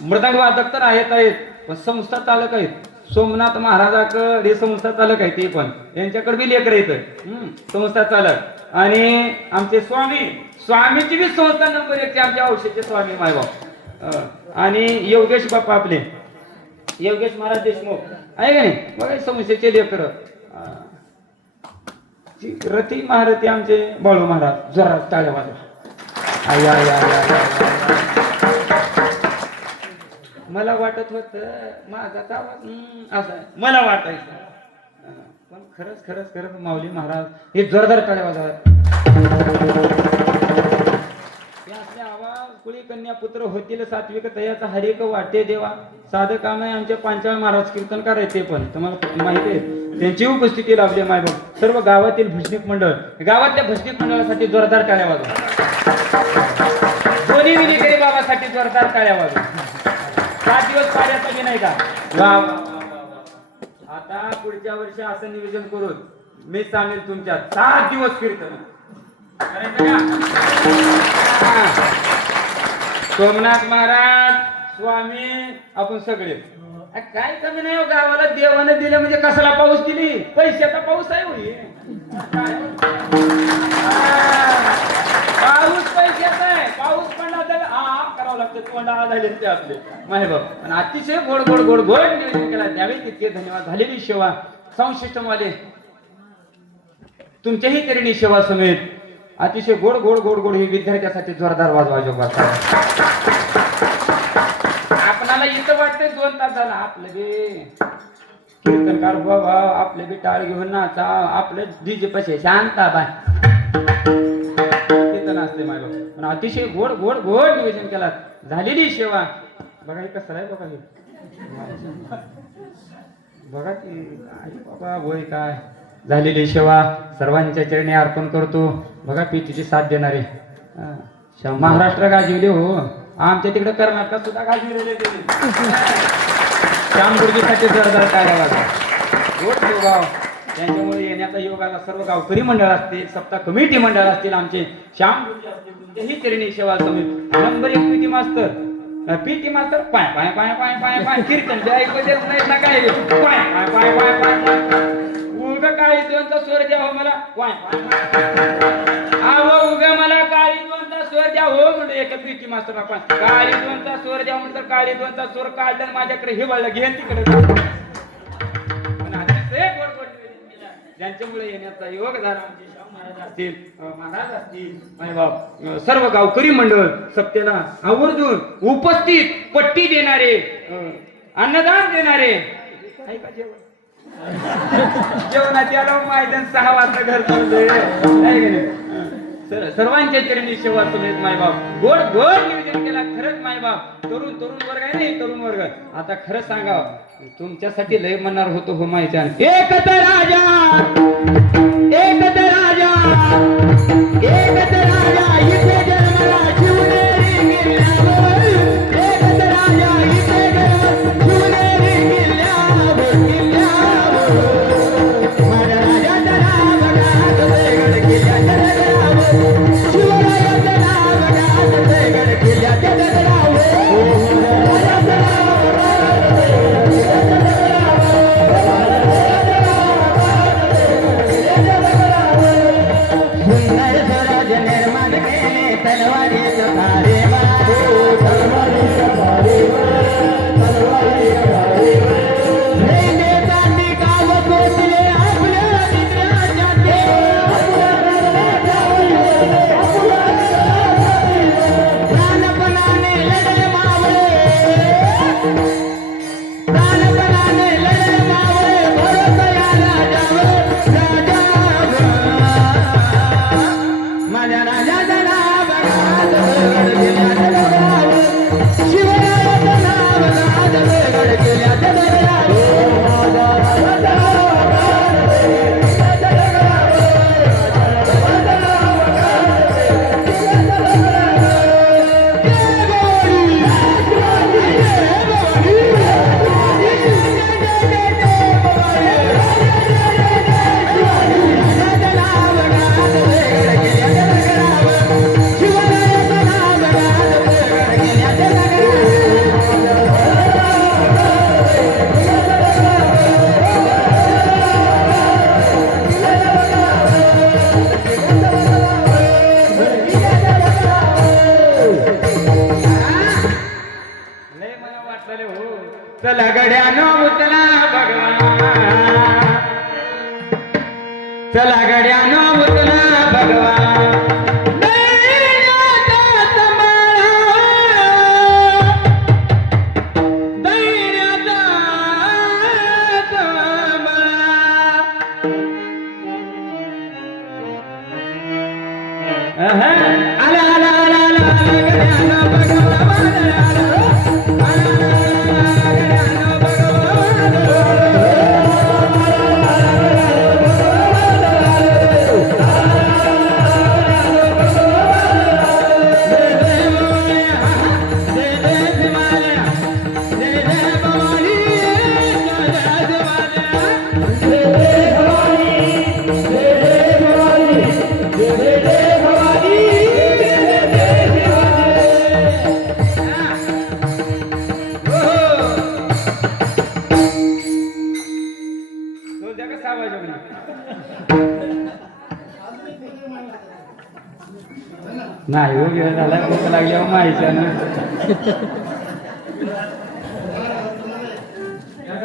मृदंग वादक तर आहेत पण संस्था चालक आहेत. सोमनाथ महाराजाकडे संस्था चालक आहे, ते पण यांच्याकडे बी लेकर येत संस्था चालक. आणि आमचे स्वामीची बी संस्था नंबर 1 आमच्या औषधचे स्वामी मायबाप. आणि योगेश बाप्पा आपले योगेश महाराज देशमुख, आहे का नाही? बघा समस्येचे लेकर. रथी महारथी आमचे बाळू महाराज. जरा टाळ्या वाजवा. मला वाटत होत माझा आवाज असा मला वाटायचं, पण खरंच माऊली महाराज हे जोरदार टाळ्या वाजवा. आवाज कुळी कन्या पुत्र होतील सात्विक तयाचा हरेक वाटे देवा. साधं काम आहे आमच्या पांचाळ महाराज कीर्तनकार आहे, ते पण तुम्हाला माहिती आहे. त्यांची उपस्थिती लाभली मायबाप. सर्व गावातील भजनिक मंडळ, गावातल्या भजनिक मंडळासाठी जोरदार टाळ्या वाजवा. दोन्ही विनिकरी बाबासाठी जोरदार टाळ्या वाजवा. 7 दिवस पाड्याचा बी नाही का. आता पुढच्या वर्षी असं नियोजन करून मी सांगेल तुमच्या 7 दिवस कीर्तन. सोमनाथ महाराज स्वामी आपण सगळे काय कमी नाही हो. गावाला देवाने दिलं म्हणजे कसला पाऊस दिली, पैशाचा पाऊस आहे होई. पाऊस पैशाचा आहे. पाऊस पडला तर करावं लागतं. तोंड झाले ते आपले मायबाप आणि अतिशय गोड गोड गोड गोड नियोजन केला त्यावेळी तितके धन्यवाद झालेली सेवा साऊंड सिस्टम वाले तुमच्याही तऱ्हेने सेवा समेत अतिशय गोड गोड गोड गोड ही विद्यार्थ्यासाठी जोरदार वाजवाजो आपणाला इथं वाटतंय 2 तास झाला आपलं बे कीर्तनकार बाबा आपले बी टाळ घेऊन नाचा आपले डीजे पैसे शांता बाय तिथं नाचते माय बाबा पण अतिशय गोड गोड गोड नियोजन केला झालेली सेवा बघा हे कसं आहे बघा हे बघा की काय बाबा होय काय झालेली सेवा सर्वांच्या चरणी अर्पण करतो बघा पीठीची साथ देणारे महाराष्ट्र गाजवले हो आमच्या तिकडे कर्नाटकात सुद्धा गाजवलेले श्याम गुरुजीसाठी जोरदार काय गोड गाव त्यांच्यामुळे येण्याचा योग आला सर्व गावकरी मंडळ असतील सप्ताह कमिटी मंडळ असतील आमचे श्याम गुरुजी असतील तुमच्याही तऱ्हेने सेवा समिती नंबर 1 पीटी मास्तर पाय पाय पाय पाय पाय पाय कीर्तन जे ऐकू देत नाहीत ना काय पाय पाय पाय पाय पाय उग काळी 2चा स्वर द्या हो मला पाय पाय आव उग मला काळी 2चा स्वर द्या हो म्हणजे एक पीटी मास्तर आपण काळी 2चा स्वर द्या म्हणलं काळी 2चा स्वर काढलं माझ्याकडे हे वळलं घेऊन तिकडे पण अतिशय गोड गोड ज्यांच्यामुळे येण्याचा योग झाला आमचे शाहू महाराज असतील महाराज असतील मायबाप सर्व गावकरी मंडळ सप्तेला आवर्जून उपस्थित पट्टी देणारे अन्नदान देणारे ऐका जेवण जेवणात याला मैदान 6 वाजता घर सर्वांच्या चरणी सेवा समेत मायबाप गोड गोड नियोजन केला खरंच मायबाप तरुण वर्ग आहे नाही तरुण वर्ग आता खरं सांगा तुमच्यासाठी लय म्हणणार होतो हो माहिती एकच राजा एकच राजा एकच राजा इथे जन्मला शिवनेरी किल्ल्यावर एकच राजा इथे जन्म शिवनेरी किल्ल्यावर माझ्या राजाचं नाव गात वेगळ किल्ल्याच्या दगडावर शिवरायाचं नाव गात वेगळ किल्ल्याच्या दगडावर चला गड्यानो उतला भगवान चला गड्यानो उतला भगवान नाही हो वेळ झाला भूक लागली हो माईच्या ना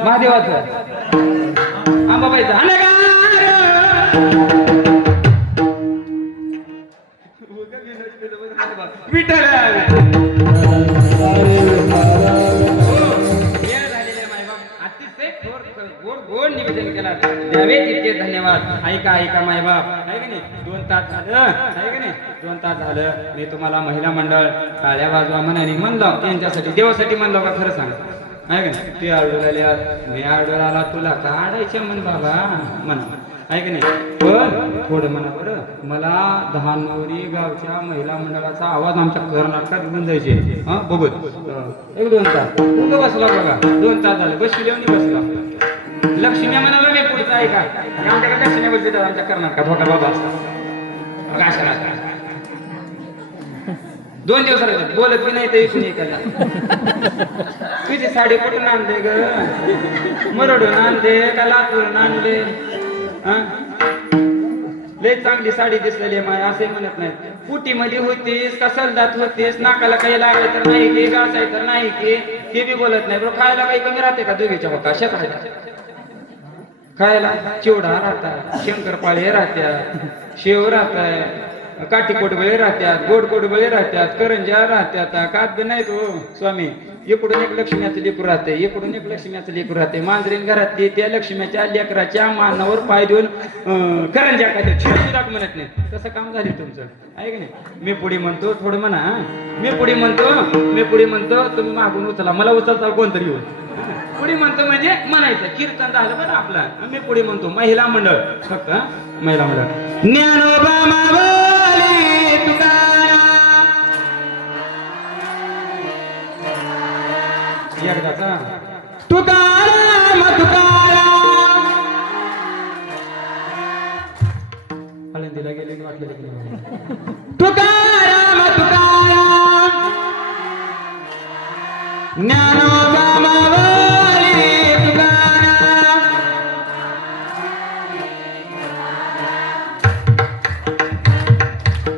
महादेवाचं आंबाबाईचं विठ्ठल गोड गोड निवेदन केला द्यावे तितके धन्यवाद ऐका ऐका मायबाप आहे की नाही 2 तास झालं आहे की नाही 2 तास झालं मी तुम्हाला महिला मंडळ टाळ्या वाजवा म्हणाने म्हणलं त्यांच्यासाठी देवासाठी म्हणलं का खरं सांग आहे की नाही ते आढळल्या मी आढळाला तुला काढायचे म्हण बाबा म्हणा आहे की नाही पण थोडं म्हणा बरं मला धानोरी गावच्या महिला मंडळाचा आवाज आमच्या कर्नाटकात घेऊन जायचे हा बघत 1-2 तास उभं बसला बघा 2 तास झाले बसली बसला लक्ष्मी म्हणाला मी पुढचं ऐका आमच्याकडे लक्ष्मी बसली आमच्या कर्नाटकात होता बाबा असता 2 दिवस राहतात बोलत बी नाही तर इथून ऐकायला तुझी साडी कुठून आणले ग मरडून आणले का लातूरून आणले लय चांगली साडी दिसलेली माय असे म्हणत नाही पुटीमध्ये होतीस का सरदात होतीस नाकाला काही लागलं तर नाही की गासाय तर नाही की हे बी बोलत नाही बरं खायला काही कमी राहते का दोघीच्या बघा अशा खायला चिवडा राहतात शंकरपाळे राहत्यात शेव राहताय काठी कोटबळे राहत्यात गोड कोटबळे राहत्यात करंजा राहत्यात कात नाही तो स्वामी इकडून एक लक्ष्म्याचं लेकरू राहते इकडून एक लक्ष्म्याचं लेकरू राहते मांजरीन घरातली त्या लक्ष्म्याच्या लेकराच्या मानावर पाय देऊन करंजा काय सुद्धा म्हणत नाही तसं काम झाले तुमचं आहे की नाही मी पुढे म्हणतो थोडं म्हणा मी पुढे म्हणतो तुम्ही मागून उचला मला उचलता कोणतरी येऊन पुढे म्हणतो म्हणजे म्हणायचं कीर्तन झालं बरं आपला मी पुढे म्हणतो महिला मंडळ फक्त महिला मंडळ ज्ञानोबा मावली तुकाराम एकदाचा तुकाराम तुकाराम आळंदीला गेले वाटलं तुकाराम तुकाराम ज्ञानोबा मावली तुकाराम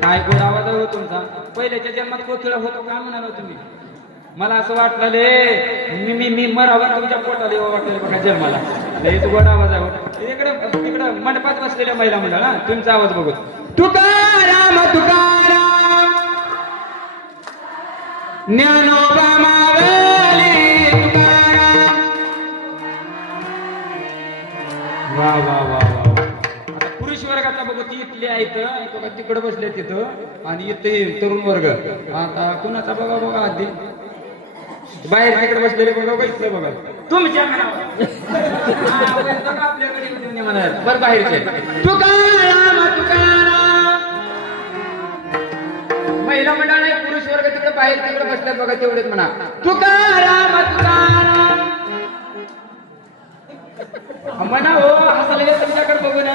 काय गोड आवाज आहे हो तुमचा पहिल्याच्या जन्मात कोकिळा होतो का म्हणाला तुम्ही मला असं वाटलं मी मरावं तुमच्या पोटाला येऊ वाटलं बघा जन्माला लयच गोड आवाज आहे इकडं मंडपात बसलेल्या महिला मंडळ हा तुमचा आवाज बघत तुकाराम तुकाराम ज्ञानोबा मावली तुकाराम वा वा वा वा आता पुरुष वर्गाचा बघू ती इथले आहेत तिकडे बसले तिथं आणि इथे तरुण वर्ग आता कुणाचा बघा बघा आधी बाहेर तिकडे बसलेले बघा बघितलं बघा तुमच्या आपल्याकडे म्हणाल बरं बाहेरचे तुकाराम तुकाराम महिला मंडळ नाही पुरुष वर्ग तिकडे बाहेर तिकडे बसतात बघा तेवढेच म्हणा तुकाराम तुकाराम म्हणा हो हसलेले तुमच्याकडे बघू ना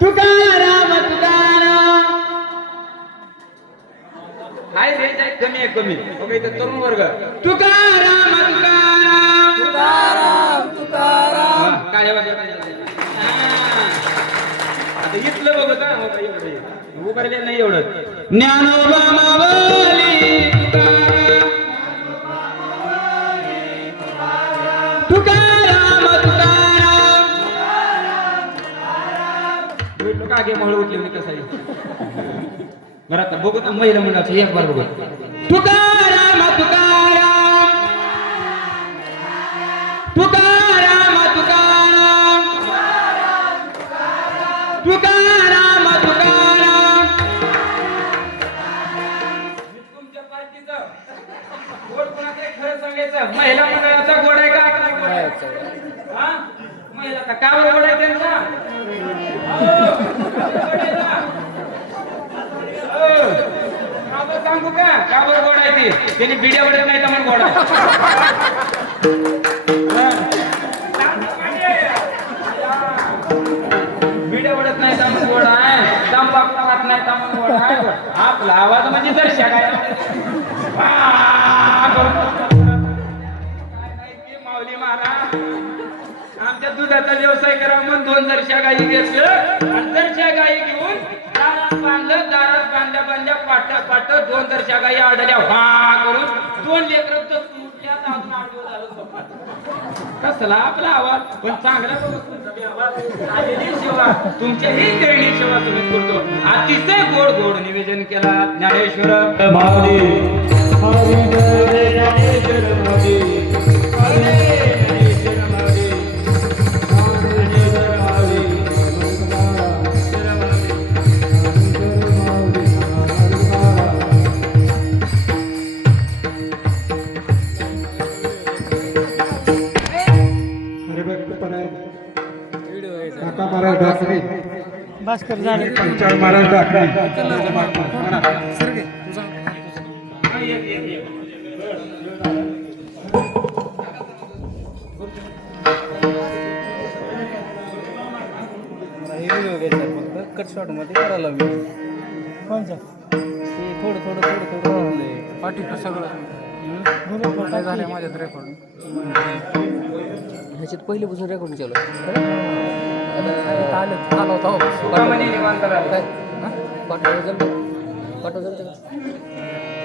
तुकाराम तुकाराम हाय रेंज आहे कमी आहे कमी बघा इथं तरुण वर्ग तुकाराम तुकाराम तुकाराम तुकाराम काय आता इथलं बघत एवढं उभारले नाही एवढं ज्ञानोबा मावली तुकाराम तुकाराम लोक आगे महळ उठले कसं बरं आता बघू ना महिला मंडळाचं एक बार बघू तुकाराम तुकाराम तुकाराम तुकाराम तुकाराम तुकाराम तुमच्या पार्टीचं गोड कोणाचं खरं सांगायचं महिला मंडळाचा गोड आहे का आपला गोड आहे हा महिला का बरं गोड आहे त्यांचा सांगू का का बरं गोड आहे ती त्यांनी बिड्या वडत नाही तर मग गोड बिड्या वडत नाही तर मग गोड आहे तंबाखू खात नाही तर मग गोड आहे आपला आवाज म्हणजे दर्शक आहे माऊली महाराज आमच्या दुधाचा व्यवसाय करा म्हणून 2 जरशा गाई घेतलं आणि जरशा गाई घेऊन बांधलं दारात बांधल्या बांधल्या पाट दोन दर्शा गाई आडल्या व्हा करून दोन लेकरं तर सुटल्या अजून 8 दिवस झालं झोपात. कसला आपला आवाज पण चांगला आलेली सेवा तुमच्याही दैनी सेवा तुम्ही करतो. अतिशय गोड गोड निवेदन केला ज्ञानेश्वर माऊली हरी जय ज्ञानेश्वर माऊली हरे ज्ञानेश्वर माऊली ज्ञानेश्वर माऊली काका महाराज ठाकरे भास्कर झाले पंचाळ महाराज ठाकरे कट शॉट मध्ये करायला कोणचं ते थोडं पाठी सगळं काय झालं माझ्यात रेकॉर्ड ह्याच्यात पहिलेपासून रेकॉर्डिंग चालू आलो होता म्हणे निवांत राहा. पाठव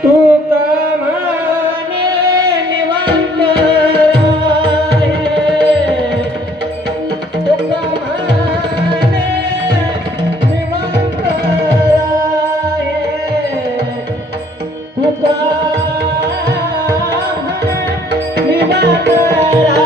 तू कमाने निवांत राहे, तू कमाने निवांत राहे, तू कमाने निवांत राहे.